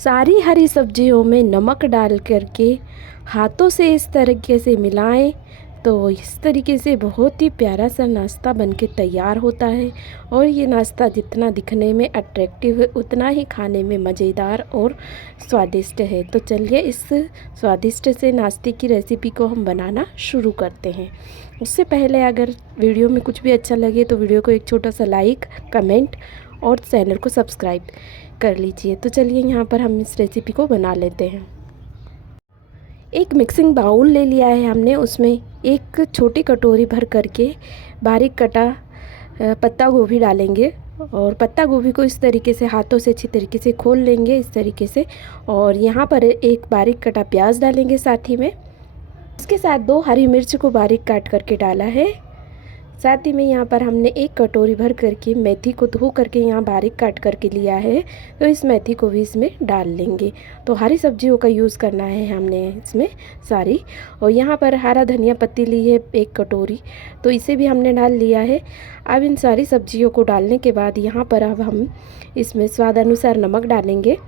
सारी हरी सब्जियों में नमक डाल करके हाथों से इस तरीके से मिलाएं तो इस तरीके से बहुत ही प्यारा सा नाश्ता बनके तैयार होता है। और ये नाश्ता जितना दिखने में अट्रैक्टिव है उतना ही खाने में मज़ेदार और स्वादिष्ट है। तो चलिए इस स्वादिष्ट से नाश्ते की रेसिपी को हम बनाना शुरू करते हैं। उससे पहले अगर वीडियो में कुछ भी अच्छा लगे तो वीडियो को एक छोटा सा लाइक, कमेंट और चैनल को सब्सक्राइब कर लीजिए। तो चलिए यहाँ पर हम इस रेसिपी को बना लेते हैं। एक मिक्सिंग बाउल ले लिया है हमने, उसमें एक छोटी कटोरी भर करके बारीक कटा पत्ता गोभी डालेंगे। और पत्ता गोभी को इस तरीके से हाथों से अच्छी तरीके से खोल लेंगे इस तरीके से। और यहाँ पर एक बारीक कटा प्याज डालेंगे साथ ही में। इसके साथ 2 हरी मिर्च को बारीक काट करके डाला है। साथ ही में यहाँ पर हमने एक कटोरी भर करके मेथी को धो करके यहाँ बारीक काट करके लिया है, तो इस मेथी को भी इसमें डाल लेंगे। तो हरी सब्जियों का यूज़ करना है हमने इसमें सारी। और यहाँ पर हरा धनिया पत्ती ली है 1 कटोरी, तो इसे भी हमने डाल लिया है। अब इन सारी सब्जियों को डालने के बाद यहाँ पर अब हम इसमें स्वाद अनुसार नमक डालेंगे।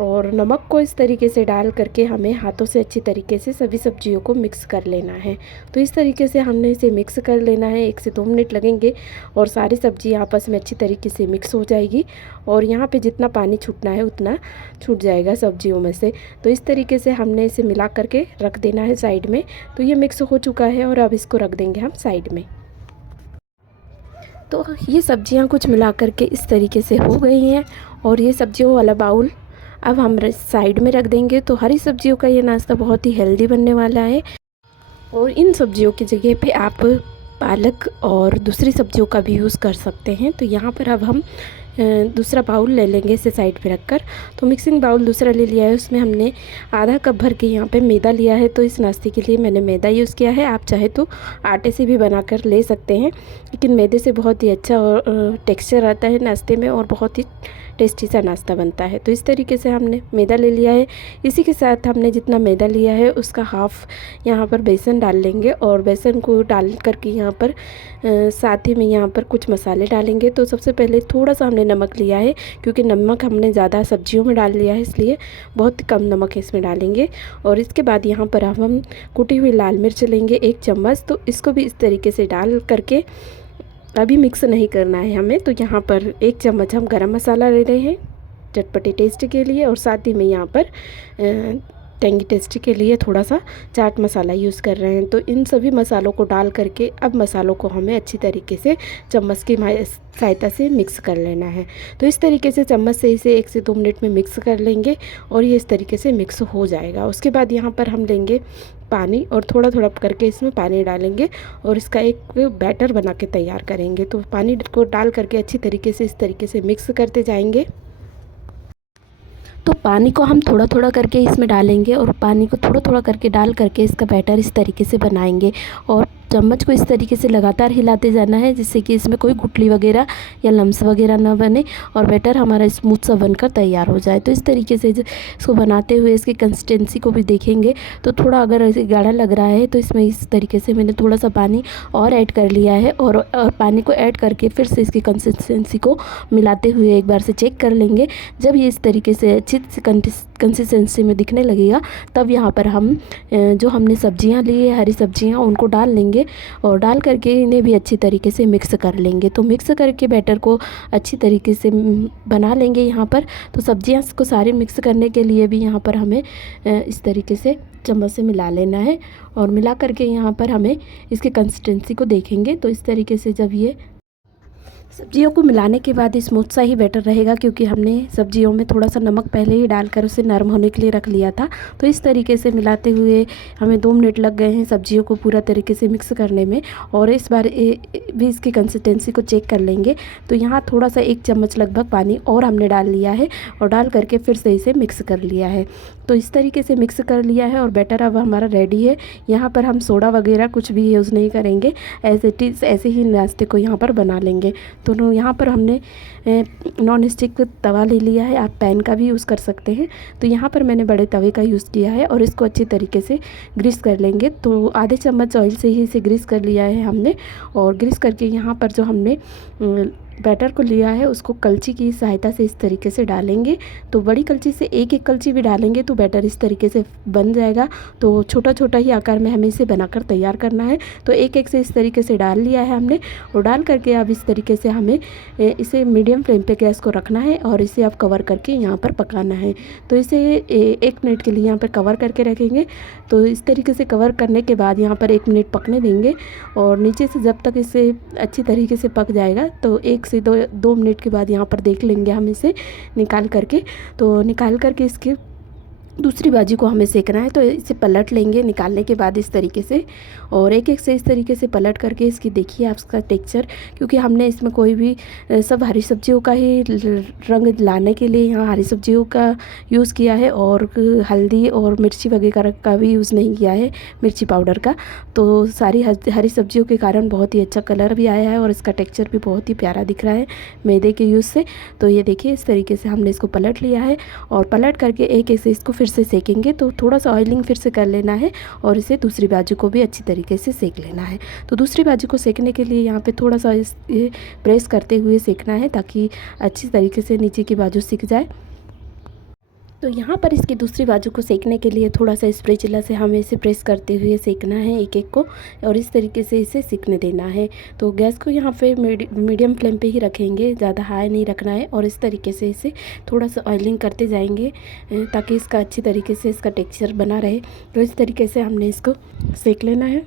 और नमक को इस तरीके से डाल करके हमें हाथों से अच्छी तरीके से सभी सब्जियों को मिक्स कर लेना है। तो इस तरीके से हमने इसे मिक्स कर लेना है। 1 से 2 मिनट लगेंगे और सारी सब्जी आपस में अच्छी तरीके से मिक्स हो जाएगी। और यहाँ पे जितना पानी छूटना है उतना छूट जाएगा सब्जियों में से। तो इस तरीके से हमने इसे मिला करके रख देना है साइड में। तो ये मिक्स हो चुका है और अब इसको रख देंगे हम साइड में। तो ये सब्जियाँ कुछ मिला करके इस तरीके से हो गई हैं। और ये सब्जियों वाला बाउल अब हम साइड में रख देंगे। तो हरी सब्जियों का ये नाश्ता बहुत ही हेल्दी बनने वाला है। और इन सब्जियों की जगह पे आप पालक और दूसरी सब्जियों का भी यूज़ कर सकते हैं। तो यहाँ पर अब हम दूसरा बाउल ले लेंगे इसे साइड पे रखकर। तो मिक्सिंग बाउल दूसरा ले लिया है, उसमें हमने आधा कप भर के यहाँ पे मैदा लिया है। तो इस नाश्ते के लिए मैंने मैदा यूज़ किया है। आप चाहे तो आटे से भी बनाकर ले सकते हैं, लेकिन मैदे से बहुत ही अच्छा और टेक्सचर आता है नाश्ते में और बहुत ही टेस्टी सा नाश्ता बनता है। तो इस तरीके से हमने मैदा ले लिया है। इसी के साथ हमने जितना मैदा लिया है उसका हाफ़ यहाँ पर बेसन डाल लेंगे। और बेसन को डाल करके यहाँ पर साथ ही में यहाँ पर कुछ मसाले डालेंगे। तो सबसे पहले थोड़ा सा हमने नमक लिया है, क्योंकि नमक हमने ज़्यादा सब्जियों में डाल लिया है, इसलिए बहुत कम नमक इसमें डालेंगे। और इसके बाद यहाँ पर अब हम कुटी हुई लाल मिर्च लेंगे 1 चम्मच। तो इसको भी इस तरीके से डाल करके अभी मिक्स नहीं करना है हमें। तो यहाँ पर 1 चम्मच हम गरम मसाला ले रहे हैं चटपटे टेस्ट के लिए। और साथ ही में यहाँ पर टेंगी टेस्ट के लिए थोड़ा सा चाट मसाला यूज़ कर रहे हैं। तो इन सभी मसालों को डाल करके अब मसालों को हमें अच्छी तरीके से चम्मच की सहायता से मिक्स कर लेना है। तो इस तरीके से चम्मच से इसे 1 से 2 मिनट में मिक्स कर लेंगे और ये इस तरीके से मिक्स हो जाएगा। उसके बाद यहाँ पर हम लेंगे पानी और थोड़ा थोड़ा करके इसमें पानी डालेंगे और इसका एक बैटर बना के तैयार करेंगे। तो पानी को डाल करके अच्छी तरीके से इस तरीके से मिक्स करते जाएंगे। तो पानी को हम थोड़ा थोड़ा करके इसमें डालेंगे और पानी को थोड़ा थोड़ा करके डाल करके इसका बैटर इस तरीके से बनाएंगे। और चम्मच को इस तरीके से लगातार हिलाते जाना है, जिससे कि इसमें कोई गुठली वगैरह या लम्स वगैरह ना बने और बैटर हमारा स्मूथ सा बनकर तैयार हो जाए। तो इस तरीके से इसको बनाते हुए इसकी कंसिस्टेंसी को भी देखेंगे। तो थोड़ा अगर ऐसे गाढ़ा लग रहा है तो इसमें इस तरीके से मैंने थोड़ा सा पानी और ऐड कर लिया है। और पानी को ऐड करके फिर से इसकी कंसिस्टेंसी को मिलाते हुए एक बार से चेक कर लेंगे। जब ये इस तरीके से अच्छी कंसिस्टेंसी में दिखने लगेगा तब यहाँ पर हम जो हमने सब्जियाँ ली है हरी सब्जियाँ उनको डाल लेंगे और डाल करके इन्हें भी अच्छी तरीके से मिक्स कर लेंगे। तो मिक्स करके बैटर को अच्छी तरीके से बना लेंगे यहाँ पर। तो सब्जियाँ को सारी मिक्स करने के लिए भी यहाँ पर हमें इस तरीके से चम्मच से मिला लेना है। और मिला करके यहाँ पर हमें इसकी कंसिस्टेंसी को देखेंगे। तो इस तरीके से जब ये सब्जियों को मिलाने के बाद स्मूथ सा ही बैटर रहेगा, क्योंकि हमने सब्जियों में थोड़ा सा नमक पहले ही डालकर उसे नरम होने के लिए रख लिया था। तो इस तरीके से मिलाते हुए हमें 2 मिनट लग गए हैं सब्जियों को पूरा तरीके से मिक्स करने में। और इस बार भी इसकी कंसिस्टेंसी को चेक कर लेंगे। तो यहाँ थोड़ा सा 1 चम्मच लगभग पानी और हमने डाल लिया है और डाल करके फिर से इसे मिक्स कर लिया है। तो इस तरीके से मिक्स कर लिया है और बैटर अब हमारा रेडी है। यहाँ पर हम सोडा वगैरह कुछ भी यूज़ नहीं करेंगे, ऐसे ही नाश्ते को यहाँ पर बना लेंगे। तो यहाँ पर हमने नॉन स्टिक तवा ले लिया है, आप पैन का भी यूज़ कर सकते हैं। तो यहाँ पर मैंने बड़े तवे का यूज़ किया है और इसको अच्छी तरीके से ग्रीस कर लेंगे। तो आधे चम्मच ऑयल से ही इसे ग्रीस कर लिया है हमने। और ग्रीस करके यहाँ पर जो हमने बैटर को लिया है उसको कलची की सहायता से इस तरीके से डालेंगे। तो बड़ी कलची से एक एक कलची भी डालेंगे तो बैटर इस तरीके से बन जाएगा। तो छोटा छोटा ही आकार में हमें इसे बनाकर तैयार करना है। तो एक एक से इस तरीके से डाल लिया है हमने, और डाल करके अब इस तरीके से हमें इसे मीडियम फ्लेम पे गैस को रखना है और इसे अब कवर करके यहाँ पर पकाना है। तो इसे 1 मिनट के लिए यहाँ पर कवर करके रखेंगे। तो इस तरीके से कवर करने के बाद यहाँ पर 1 मिनट पकने देंगे, और नीचे से जब तक इसे अच्छी तरीके से पक जाएगा तो 1 से 2 मिनट के बाद यहाँ पर देख लेंगे हम इसे निकाल करके। तो निकाल करके इसके दूसरी बाजू को हमें सेकना है। तो इसे पलट लेंगे निकालने के बाद इस तरीके से, और एक एक से इस तरीके से पलट करके इसकी देखिए आप इसका टेक्सचर, क्योंकि हमने इसमें कोई भी सब हरी सब्जियों का ही रंग लाने के लिए यहाँ हरी सब्जियों का यूज़ किया है, और हल्दी और मिर्ची वगैरह का भी यूज़ नहीं किया है, मिर्ची पाउडर का। तो सारी हरी सब्जियों के कारण बहुत ही अच्छा कलर भी आया है और इसका टेक्सचर भी बहुत ही प्यारा दिख रहा है मैदे के यूज़ से। तो ये देखिए इस तरीके से हमने इसको पलट लिया है, और पलट करके एक एक से इसको फिर से सेकेंगे। तो थोड़ा सा ऑयलिंग फिर से कर लेना है और इसे दूसरी बाजू को भी अच्छी तरीके से सेक लेना है। तो दूसरी बाजू को सेकने के लिए यहाँ पे थोड़ा सा ये प्रेस करते हुए सेकना है ताकि अच्छी तरीके से नीचे की बाजू सिक जाए। तो यहाँ पर इसकी दूसरी बाजू को सेकने के लिए थोड़ा सा स्पैचुला से हमें इसे प्रेस करते हुए सेकना है एक एक को, और इस तरीके से इसे सिकने देना है। तो गैस को यहाँ पे मीडियम फ्लेम पे ही रखेंगे, ज़्यादा हाई नहीं रखना है, और इस तरीके से इसे थोड़ा सा ऑयलिंग करते जाएंगे ताकि इसका अच्छी तरीके से इसका टेक्स्चर बना रहे। तो इस तरीके से हमने इसको सेक लेना है।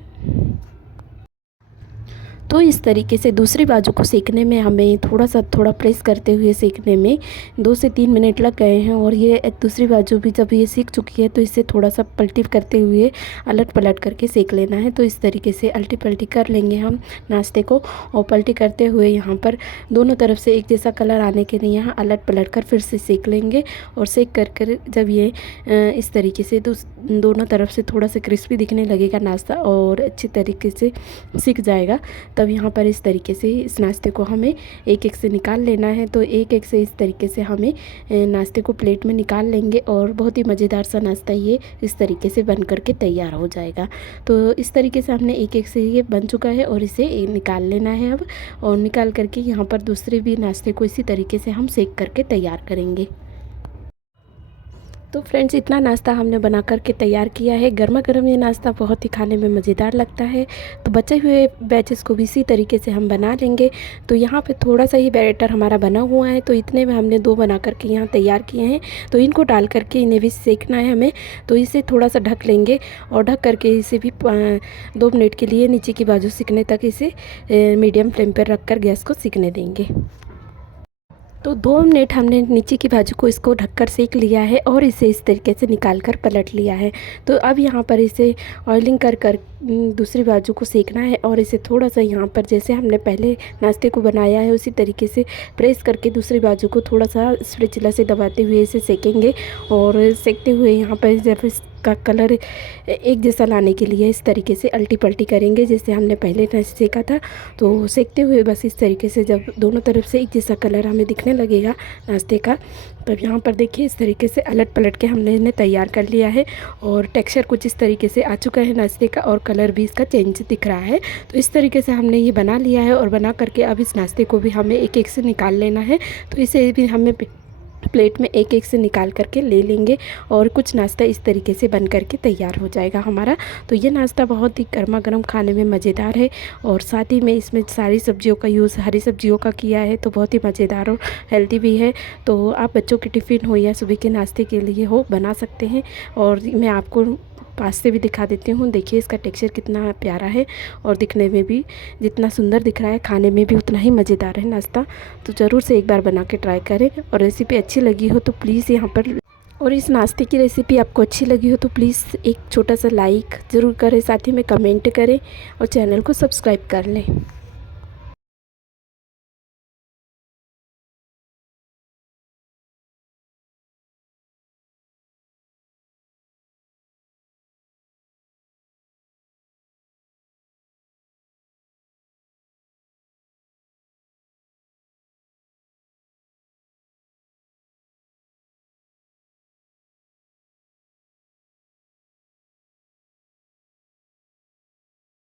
तो इस तरीके से दूसरी बाजू को सेकने में हमें थोड़ा प्रेस करते हुए सेकने में 2 से 3 मिनट लग गए हैं, और ये दूसरी बाजू भी जब ये सीख चुकी है तो इसे थोड़ा सा पलटी करते हुए अलट पलट करके सेक लेना है। तो इस तरीके से अल्टी पल्टी कर लेंगे हम नाश्ते को, और पलटी करते हुए यहाँ पर दोनों तरफ से एक जैसा कलर आने के लिए यहाँ अलट पलट कर फिर से सेक लेंगे। और सेक कर जब ये इस तरीके से दोनों तरफ से थोड़ा सा क्रिस्पी दिखने लगेगा नाश्ता और अच्छी तरीके से सीख जाएगा, तब यहाँ पर इस तरीके से इस नाश्ते को हमें एक एक से निकाल लेना है। तो एक एक से इस तरीके से हमें नाश्ते को प्लेट में निकाल लेंगे, और बहुत ही मज़ेदार सा नाश्ता ये इस तरीके से बन करके तैयार हो जाएगा। तो इस तरीके से हमने एक एक से ये बन चुका है, और इसे निकाल लेना है अब, और निकाल करके यहाँ पर दूसरे भी नाश्ते को इसी तरीके से हम सेक करके तैयार करेंगे। तो फ्रेंड्स इतना नाश्ता हमने बना करके तैयार किया है। गर्मा गर्म ये नाश्ता बहुत ही खाने में मज़ेदार लगता है। तो बचे हुए बैचेस को भी इसी तरीके से हम बना लेंगे। तो यहाँ पे थोड़ा सा ही बैटर हमारा बना हुआ है, तो इतने में हमने 2 बना करके यहाँ तैयार किए हैं। तो इनको डाल करके इन्हें भी सेकना है हमें। तो इसे थोड़ा सा ढक लेंगे, और ढक करके इसे भी 2 मिनट के लिए नीचे की बाजू सिकने तक इसे मीडियम फ्लेम पर रख कर गैस को सिकने देंगे। तो 2 मिनट हमने नीचे की बाजू को इसको ढककर सेक लिया है, और इसे इस तरीके से निकाल कर पलट लिया है। तो अब यहाँ पर इसे ऑयलिंग कर दूसरी बाजू को सेकना है, और इसे थोड़ा सा यहाँ पर जैसे हमने पहले नाश्ते को बनाया है उसी तरीके से प्रेस करके दूसरी बाजू को थोड़ा सा स्पैचुला से दबाते हुए इसे सेकेंगे। और सेकते हुए यहाँ पर जब का कलर एक जैसा लाने के लिए इस तरीके से अल्टी पल्टी करेंगे जैसे हमने पहले सेका था। तो सेकते हुए बस इस तरीके से जब दोनों तरफ से एक जैसा कलर हमें दिखने लगेगा नाश्ते का, तब यहाँ पर देखिए इस तरीके से अलट पलट के हमने इन्हें तैयार कर लिया है, और टेक्सचर कुछ इस तरीके से आ चुका है नाश्ते का, और कलर भी इसका चेंज दिख रहा है। तो इस तरीके से हमने ये बना लिया है, और बना करके अब इस नाश्ते को भी हमें एक एक से निकाल लेना है। तो इसे भी हमें प्लेट में एक एक से निकाल करके ले लेंगे, और कुछ नाश्ता इस तरीके से बन करके तैयार हो जाएगा हमारा। तो ये नाश्ता बहुत ही गर्मा गर्म खाने में मज़ेदार है, और साथ ही में इसमें सारी सब्जियों का यूज़ हरी सब्जियों का किया है, तो बहुत ही मज़ेदार और हेल्दी भी है। तो आप बच्चों के टिफ़िन हो या सुबह के नाश्ते के लिए हो बना सकते हैं। और मैं आपको पास से भी दिखा देती हूँ। देखिए इसका टेक्सचर कितना प्यारा है, और दिखने में भी जितना सुंदर दिख रहा है खाने में भी उतना ही मज़ेदार है नाश्ता। तो ज़रूर से एक बार बना के ट्राई करें, और रेसिपी अच्छी लगी हो तो प्लीज़ यहाँ पर, और इस नाश्ते की रेसिपी आपको अच्छी लगी हो तो प्लीज़ एक छोटा सा लाइक ज़रूर करें, साथ ही में कमेंट करें, और चैनल को सब्सक्राइब कर लें।